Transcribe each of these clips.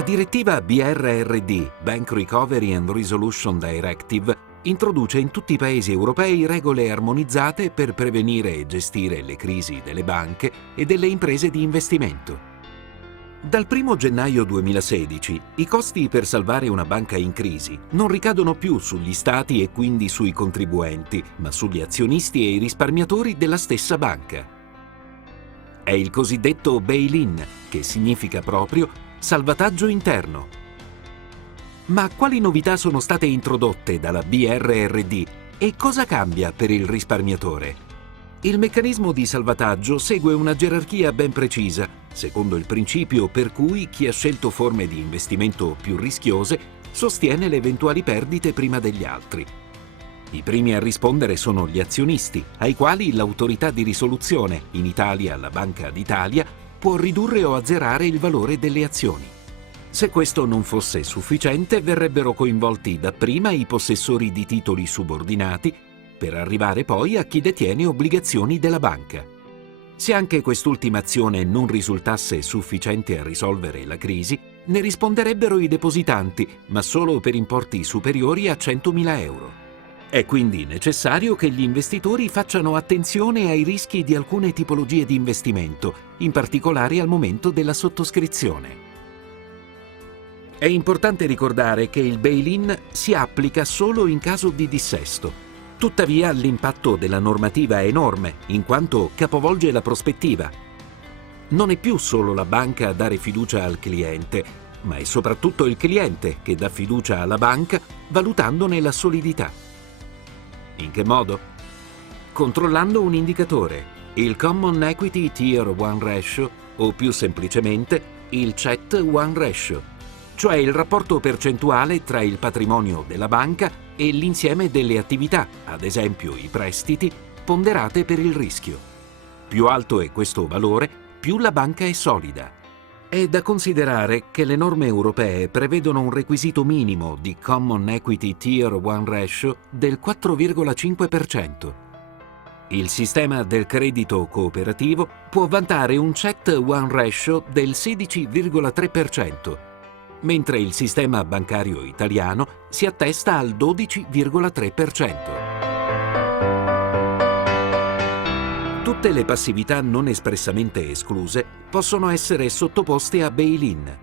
La direttiva BRRD, Bank Recovery and Resolution Directive, introduce in tutti i paesi europei regole armonizzate per prevenire e gestire le crisi delle banche e delle imprese di investimento. Dal 1 gennaio 2016 i costi per salvare una banca in crisi non ricadono più sugli stati e quindi sui contribuenti, ma sugli azionisti e i risparmiatori della stessa banca. È il cosiddetto bail-in, che significa proprio salvataggio interno. Ma quali novità sono state introdotte dalla BRRD e cosa cambia per il risparmiatore? Il meccanismo di salvataggio segue una gerarchia ben precisa, secondo il principio per cui chi ha scelto forme di investimento più rischiose sostiene le eventuali perdite prima degli altri. I primi a rispondere sono gli azionisti, ai quali l'autorità di risoluzione, in Italia la Banca d'Italia, può ridurre o azzerare il valore delle azioni. Se questo non fosse sufficiente, verrebbero coinvolti dapprima i possessori di titoli subordinati, per arrivare poi a chi detiene obbligazioni della banca. Se anche quest'ultima azione non risultasse sufficiente a risolvere la crisi, ne risponderebbero i depositanti, ma solo per importi superiori a 100.000 euro. È quindi necessario che gli investitori facciano attenzione ai rischi di alcune tipologie di investimento, in particolare al momento della sottoscrizione. È importante ricordare che il bail-in si applica solo in caso di dissesto. Tuttavia l'impatto della normativa è enorme, in quanto capovolge la prospettiva. Non è più solo la banca a dare fiducia al cliente, ma è soprattutto il cliente che dà fiducia alla banca valutandone la solidità. In che modo? Controllando un indicatore, il Common Equity Tier 1 Ratio, o più semplicemente il CET1 Ratio, cioè il rapporto percentuale tra il patrimonio della banca e l'insieme delle attività, ad esempio i prestiti, ponderate per il rischio. Più alto è questo valore, più la banca è solida. È da considerare che le norme europee prevedono un requisito minimo di Common Equity Tier 1 Ratio del 4,5%. Il sistema del credito cooperativo può vantare un CET1 Ratio del 16,3%, mentre il sistema bancario italiano si attesta al 12,3%. Tutte le passività non espressamente escluse possono essere sottoposte a bail-in.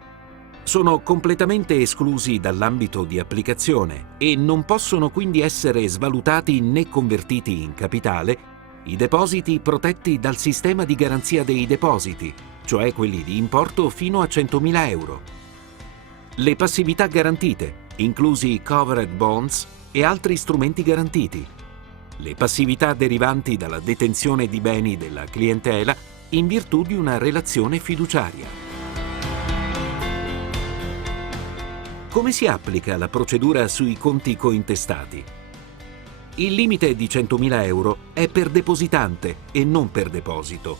Sono completamente esclusi dall'ambito di applicazione e non possono quindi essere svalutati né convertiti in capitale i depositi protetti dal sistema di garanzia dei depositi, cioè quelli di importo fino a 100.000 euro. Le passività garantite, inclusi i covered bonds e altri strumenti garantiti. Le passività derivanti dalla detenzione di beni della clientela in virtù di una relazione fiduciaria. Come si applica la procedura sui conti cointestati? Il limite di 100.000 euro è per depositante e non per deposito.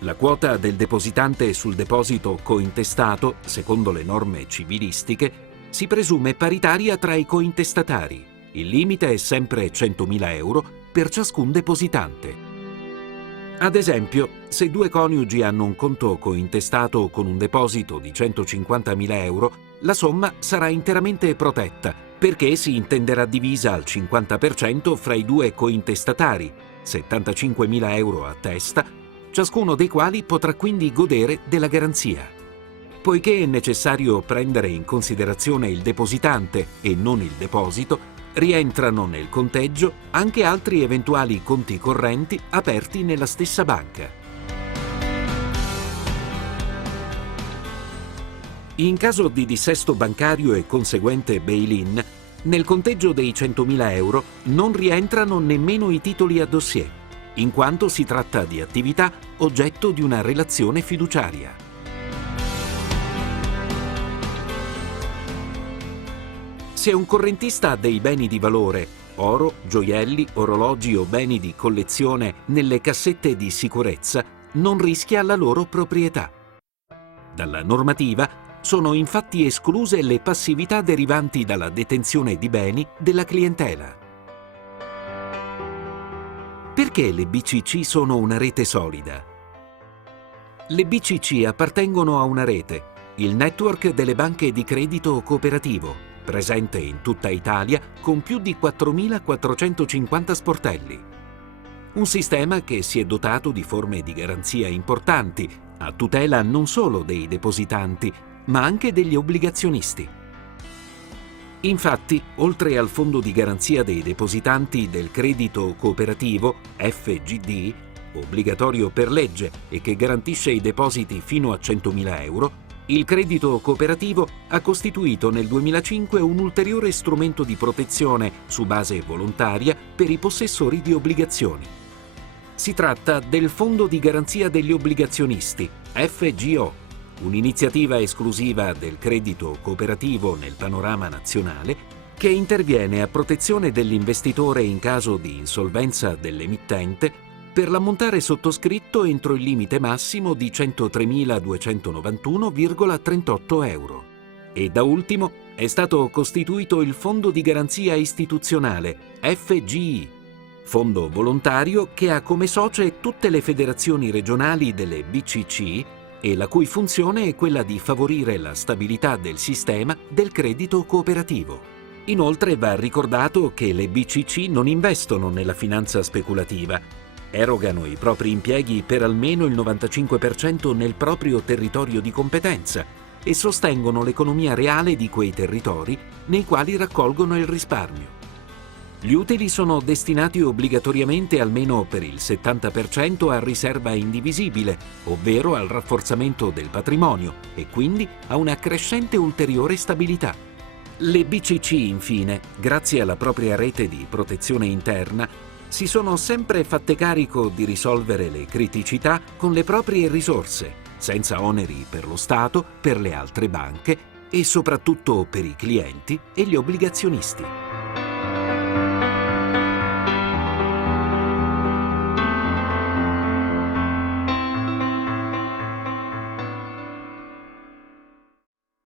La quota del depositante sul deposito cointestato, secondo le norme civilistiche, si presume paritaria tra i cointestatari. Il limite è sempre 100.000 euro per ciascun depositante. Ad esempio, se due coniugi hanno un conto cointestato con un deposito di 150.000 euro, la somma sarà interamente protetta, perché si intenderà divisa al 50% fra i due cointestatari, 75.000 euro a testa, ciascuno dei quali potrà quindi godere della garanzia. Poiché è necessario prendere in considerazione il depositante e non il deposito, rientrano nel conteggio anche altri eventuali conti correnti aperti nella stessa banca. In caso di dissesto bancario e conseguente bail-in, nel conteggio dei 100.000 euro non rientrano nemmeno i titoli a dossier, in quanto si tratta di attività oggetto di una relazione fiduciaria. Se un correntista ha dei beni di valore, oro, gioielli, orologi o beni di collezione nelle cassette di sicurezza, non rischia la loro proprietà. Dalla normativa sono infatti escluse le passività derivanti dalla detenzione di beni della clientela. Perché le BCC sono una rete solida? Le BCC appartengono a una rete, il network delle banche di credito cooperativo, presente in tutta Italia con più di 4.450 sportelli. Un sistema che si è dotato di forme di garanzia importanti, a tutela non solo dei depositanti, ma anche degli obbligazionisti. Infatti, oltre al Fondo di garanzia dei depositanti del credito cooperativo, FGD, obbligatorio per legge e che garantisce i depositi fino a 100.000 euro, il credito cooperativo ha costituito nel 2005 un ulteriore strumento di protezione su base volontaria per i possessori di obbligazioni. Si tratta del Fondo di garanzia degli obbligazionisti, FGO, un'iniziativa esclusiva del credito cooperativo nel panorama nazionale che interviene a protezione dell'investitore in caso di insolvenza dell'emittente per l'ammontare sottoscritto entro il limite massimo di 103.291,38 euro. E da ultimo è stato costituito il Fondo di garanzia istituzionale, FGI, fondo volontario che ha come socie tutte le federazioni regionali delle BCC e la cui funzione è quella di favorire la stabilità del sistema del credito cooperativo. Inoltre va ricordato che le BCC non investono nella finanza speculativa, erogano i propri impieghi per almeno il 95% nel proprio territorio di competenza e sostengono l'economia reale di quei territori nei quali raccolgono il risparmio. Gli utili sono destinati obbligatoriamente almeno per il 70% a riserva indivisibile, ovvero al rafforzamento del patrimonio e quindi a una crescente ulteriore stabilità. Le BCC, infine, grazie alla propria rete di protezione interna, si sono sempre fatte carico di risolvere le criticità con le proprie risorse, senza oneri per lo Stato, per le altre banche e soprattutto per i clienti e gli obbligazionisti.